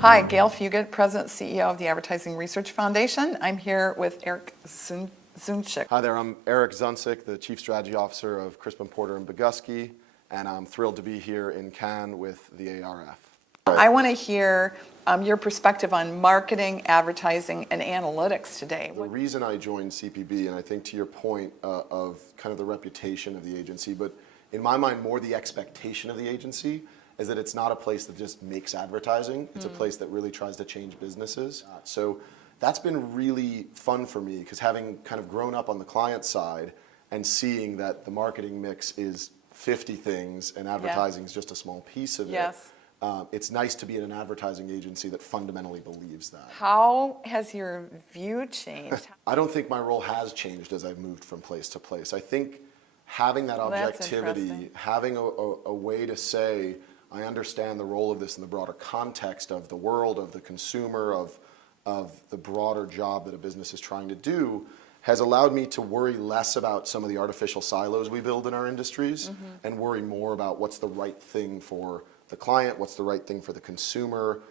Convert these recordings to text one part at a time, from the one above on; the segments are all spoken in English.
Hi, Gayle Fuguitt, President and CEO of the Advertising Research Foundation. I'm here with Eric Zuncic. Hi there, I'm Eric Zuncic, the Chief Strategy Officer of Crispin Porter & Bogusky, and I'm thrilled to be here in Cannes with the ARF. I want to hear your perspective on marketing, advertising, and analytics today. The reason I joined CP+B, and I think to your point of kind of the reputation of the agency, but in my mind more the expectation of the agency, is that it's not a place that just makes advertising, it's a place that really tries to change businesses. So that's been really fun for me, because having kind of grown up on the client side and seeing that the marketing mix is 50 things and advertising is just a small piece of it, it's nice to be in an advertising agency that fundamentally believes that. How has your view changed? I don't think my role has changed as I've moved from place to place. I think having that objectivity, having a way to say, I understand the role of this in the broader context of the world, of the consumer, of the broader job that a business is trying to do, has allowed me to worry less about some of the artificial silos we build in our industries and worry more about what's the right thing for the client, what's the right thing for the consumer,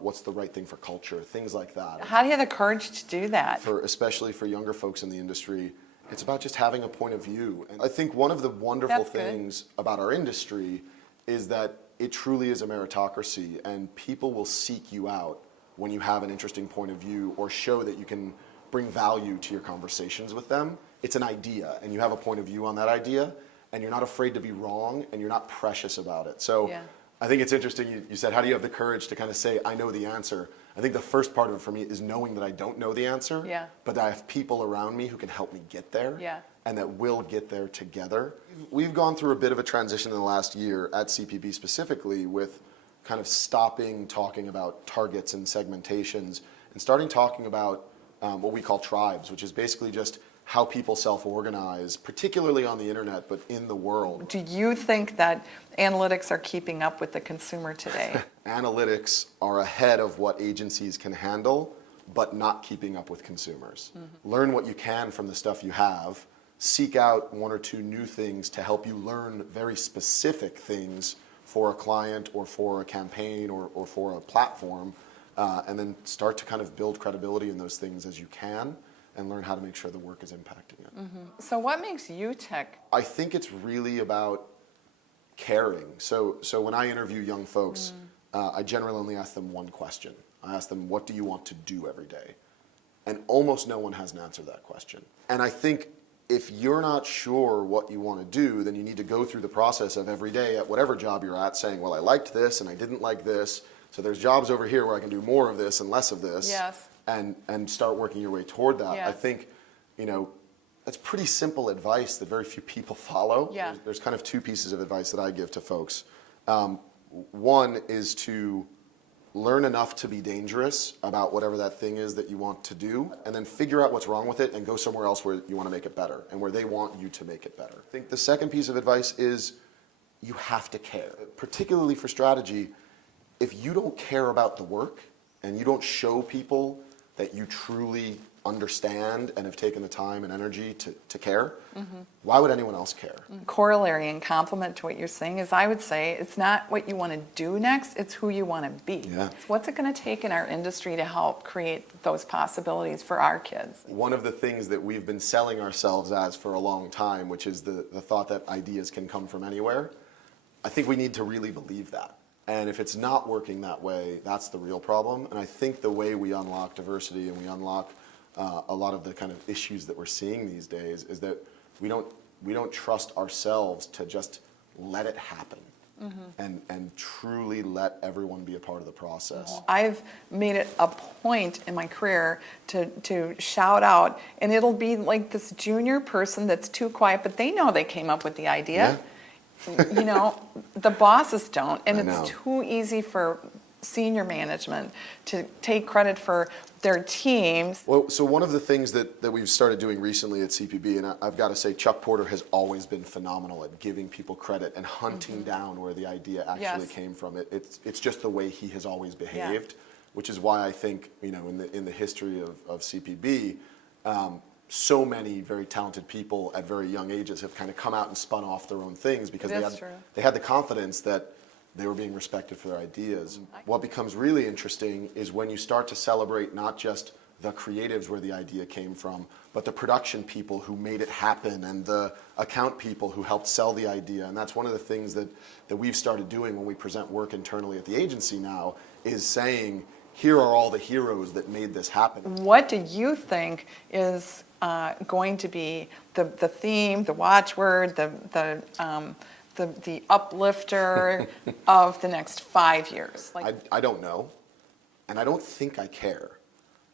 what's the right thing for culture, things like that. How do you have the courage to do that? Especially for younger folks in the industry, it's about just having a point of view. And I think one of the wonderful things about our industry is that it truly is a meritocracy, and people will seek you out when you have an interesting point of view or show that you can bring value to your conversations with them. It's an idea, and you have a point of view on that idea, and you're not afraid to be wrong, and you're not precious about it. So I think it's interesting, you said, how do you have the courage to kind of say, I know the answer? I think the first part of it for me is knowing that I don't know the answer, but that I have people around me who can help me get there, and that will get there together. We've gone through a bit of a transition in the last year at CP+B specifically, with kind of stopping talking about targets and segmentations and starting talking about what we call tribes, which is basically just how people self-organize, particularly on the internet, but in the world. Do you think that analytics are keeping up with the consumer today? Analytics are ahead of what agencies can handle, but not keeping up with consumers. Learn what you can from the stuff you have. Seek out one or two new things to help you learn very specific things for a client or for a campaign or for a platform, and then start to kind of build credibility in those things as you can, and learn how to make sure the work is impacting it. So what makes you tick? I think it's really about caring. So when I interview young folks, I generally only ask them one question. I ask them, what do you want to do every day? And almost no one has an answer to that question. And I think if you're not sure what you want to do, then you need to go through the process of every day at whatever job you're at saying, well, I liked this and I didn't like this, so there's jobs over here where I can do more of this and less of this. And start working your way toward that. I think, that's pretty simple advice that very few people follow. There's kind of two pieces of advice that I give to folks. One is to learn enough to be dangerous about whatever that thing is that you want to do, and then figure out what's wrong with it and go somewhere else where you want to make it better and where they want you to make it better. I think the second piece of advice is you have to care. Particularly for strategy, if you don't care about the work and you don't show people that you truly understand and have taken the time and energy to care, why would anyone else care? Corollary and complement to what you're saying is, I would say, it's not what you want to do next, it's who you want to be. What's it going to take in our industry to help create those possibilities for our kids? One of the things that we've been selling ourselves as for a long time, which is the thought that ideas can come from anywhere, I think we need to really believe that. And if it's not working that way, that's the real problem. And I think the way we unlock diversity and we unlock a lot of the kind of issues that we're seeing these days is that we don't trust ourselves to just let it happen and truly let everyone be a part of the process. I've made it a point in my career to shout out, and it'll be like this junior person that's too quiet, but they know they came up with the idea. The bosses don't, and it's too easy for senior management to take credit for their teams. Well, so one of the things that we've started doing recently at CP+B, and I've got to say Chuck Porter has always been phenomenal at giving people credit and hunting down where the idea actually came from. It's just the way he has always behaved, which is why I think, in the history of CP+B, so many very talented people at very young ages have kind of come out and spun off their own things because they had the confidence that they were being respected for their ideas. What becomes really interesting is when you start to celebrate not just the creatives where the idea came from, but the production people who made it happen and the account people who helped sell the idea. And that's one of the things that we've started doing when we present work internally at the agency now, is saying, here are all the heroes that made this happen. What do you think is going to be the theme, the watchword, the uplifter of the next 5 years? Like, I don't know, and I don't think I care,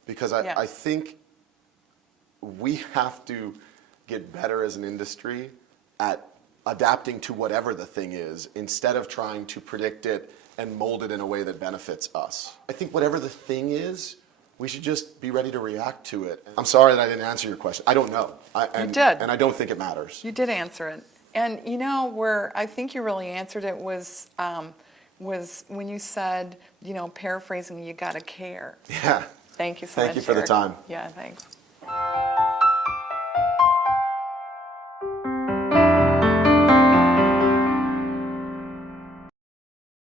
because Yeah. I think we have to get better as an industry at adapting to whatever the thing is, instead of trying to predict it and mold it in a way that benefits us. I think whatever the thing is, we should just be ready to react to it. I'm sorry that I didn't answer your question. I don't know. You did. And I don't think it matters. you did answer it. And you know, where I think you really answered it was when you said, paraphrasing, you gotta care. Yeah. Thank you so much. Thank you for the Eric. time. Yeah, thanks.